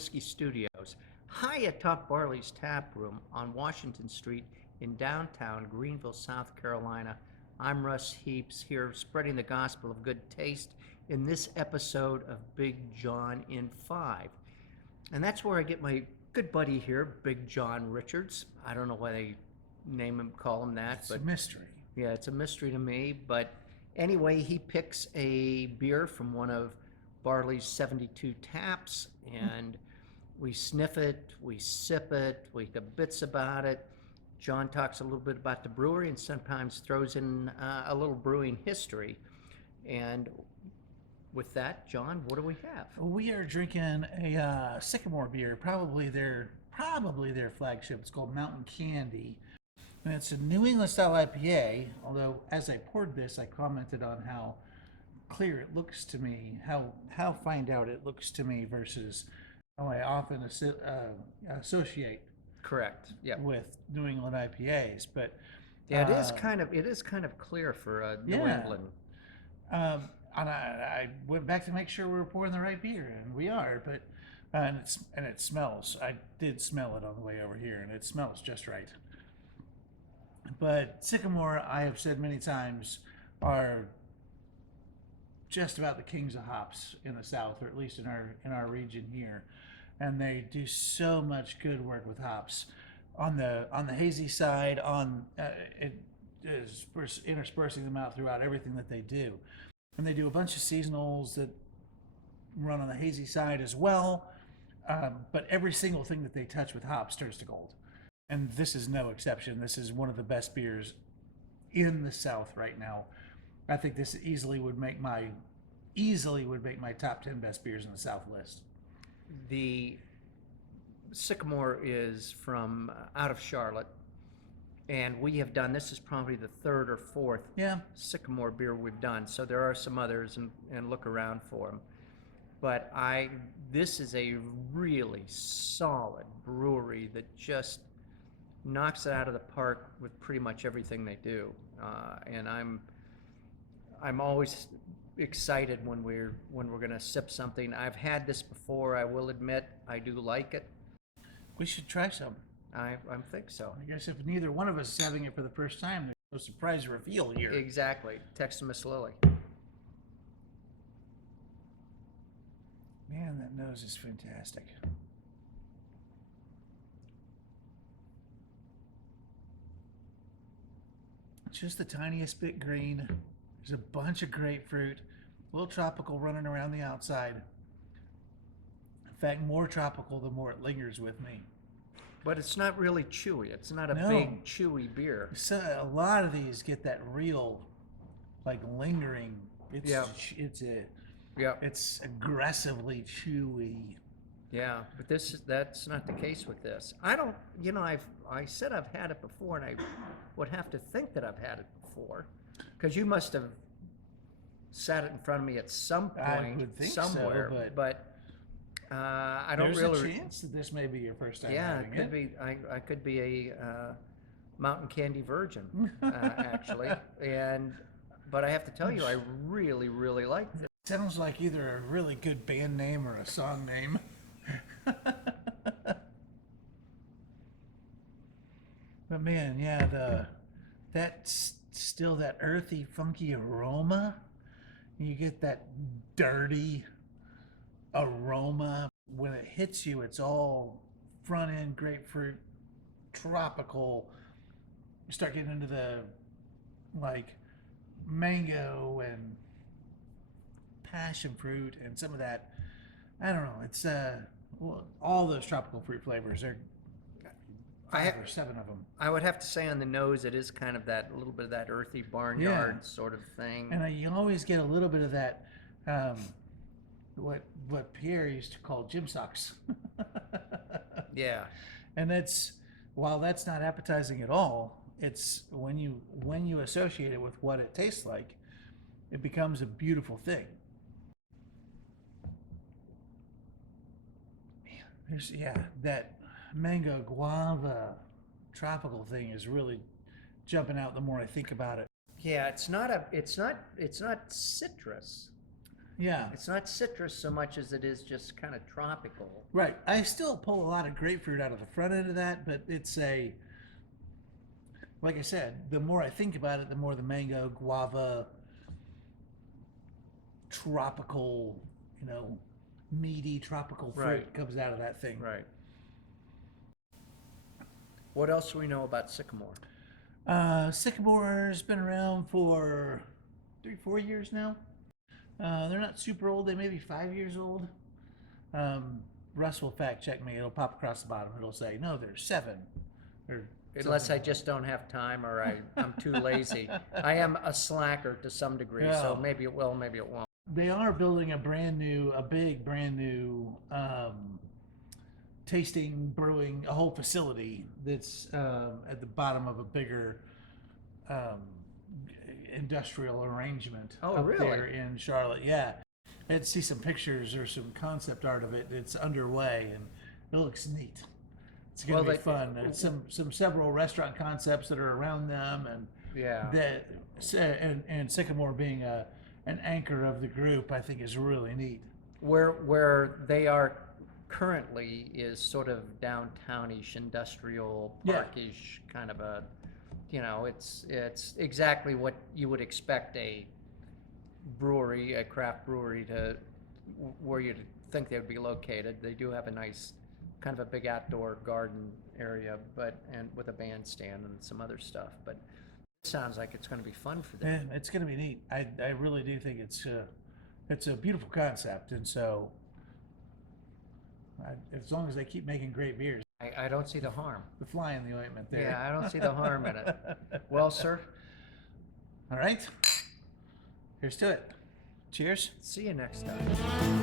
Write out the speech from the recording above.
Whiskey Studios, high atop Barley's Tap Room on Washington Street in downtown Greenville, South Carolina. I'm Russ Heaps here spreading the gospel of good taste in this episode of Big John in 5. And that's where I get my good buddy here, Big John Richards. I don't know why they call him that. It's a mystery. Yeah, it's a mystery to me. But anyway, he picks a beer from one of Barley's 72 taps, and we sniff it, we sip it, we get bits about it. John talks a little bit about the brewery and sometimes throws in a little brewing history. And with that, John, what do we have? We are drinking a Sycamore beer, probably their flagship. It's called Mountain Candy, and it's a New England-style IPA. Although, as I poured this, I commented on how clear it looks to me, how fined out it looks to me versus how I often associate. Correct. Yeah. With New England IPAs, but yeah, it is kind of clear for New England. And I went back to make sure we were pouring the right beer, and we are. But and it smells. I did smell it on the way over here, and it smells just right. But Sycamore, I have said many times, are just about the kings of hops in the South, or at least in our region here, and they do so much good work with hops on the hazy side, on interspersing them out throughout everything that they do, and they do a bunch of seasonals that run on the hazy side as well. But every single thing that they touch with hops turns to gold, and this is no exception. This is one of the best beers in the South right now. I think this easily would make my top 10 best beers in the South list. The Sycamore is from out of Charlotte, and we have done, this is probably the third or fourth Sycamore beer we've done. So there are some others, and look around for them. But this is a really solid brewery that just knocks it out of the park with pretty much everything they do, and I'm always excited when we're going to sip something. I've had this before. I will admit I do like it. We should try some. I think so. I guess if neither one of us is having it for the first time, there's no surprise reveal here. Exactly. Text Miss Lily. Man, that nose is fantastic. Just the tiniest bit green. There's a bunch of grapefruit, a little tropical running around the outside. In fact, more tropical the more it lingers with me. But it's not really chewy. It's not a big chewy beer. So a lot of these get that real, like, lingering. It's aggressively chewy. Yeah, but that's not the case with this. I don't, I said I've had it before, and I would have to think that I've had it before, because you must have sat it in front of me at some point, I would think somewhere. So, but I don't there's really. There's a chance that this may be your first time. Yeah, having it could be. I could be a mountain candy virgin, actually, but I have to tell you, I really, really like this. Sounds like either a really good band name or a song name. But man, yeah, that's still that earthy, funky aroma. You get that dirty aroma. When it hits you, it's all front end grapefruit, tropical. You start getting into the mango and passion fruit and some of that. I don't know. It's all those tropical fruit flavors. There are 5 or 7 of them. I would have to say on the nose, it is kind of that little bit of that earthy barnyard sort of thing. And you always get a little bit of that, what Pierre used to call gym socks. Yeah. And while that's not appetizing at all, it's when you associate it with what it tastes like, it becomes a beautiful thing. That mango guava tropical thing is really jumping out the more I think about it. Yeah, it's not citrus. Yeah. It's not citrus so much as it is just kind of tropical. Right. I still pull a lot of grapefruit out of the front end of that, but it's like I said, the more I think about it, the more the mango, guava, tropical, meaty tropical fruit Right. comes out of that thing. Right. What else do we know about Sycamore? Sycamore's been around for 3-4 years now. They're not super old. They may be 5 years old. Russ will fact check me. It'll pop across the bottom. It'll say, no, they're 7. Or Unless I something. just don't have time or I'm too lazy. I am a slacker to some degree, so Yeah. maybe it will, maybe it won't. They are building a big brand new tasting, brewing, a whole facility that's at the bottom of a bigger industrial arrangement Oh, up really? there in Charlotte. Yeah. I had to see some pictures or some concept art of it. It's underway and it looks neat. It's going to be fun. And several restaurant concepts that are around them, and Yeah. and Sycamore being an anchor of the group, I think is really neat. Where they are currently is sort of downtownish, industrial, Yeah. parkish kind of a, it's exactly what you would expect a brewery, a craft brewery where you'd think they would be located. They do have a nice, kind of a big outdoor garden area, and with a bandstand and some other stuff. But it sounds like it's going to be fun for them. Yeah, it's going to be neat. I really do think it's a beautiful concept, and so as long as they keep making great beers, I don't see the harm. the fly in the ointment there. Yeah, I don't see the harm in it. Well, sir, All right, here's to it. Cheers. see you next time.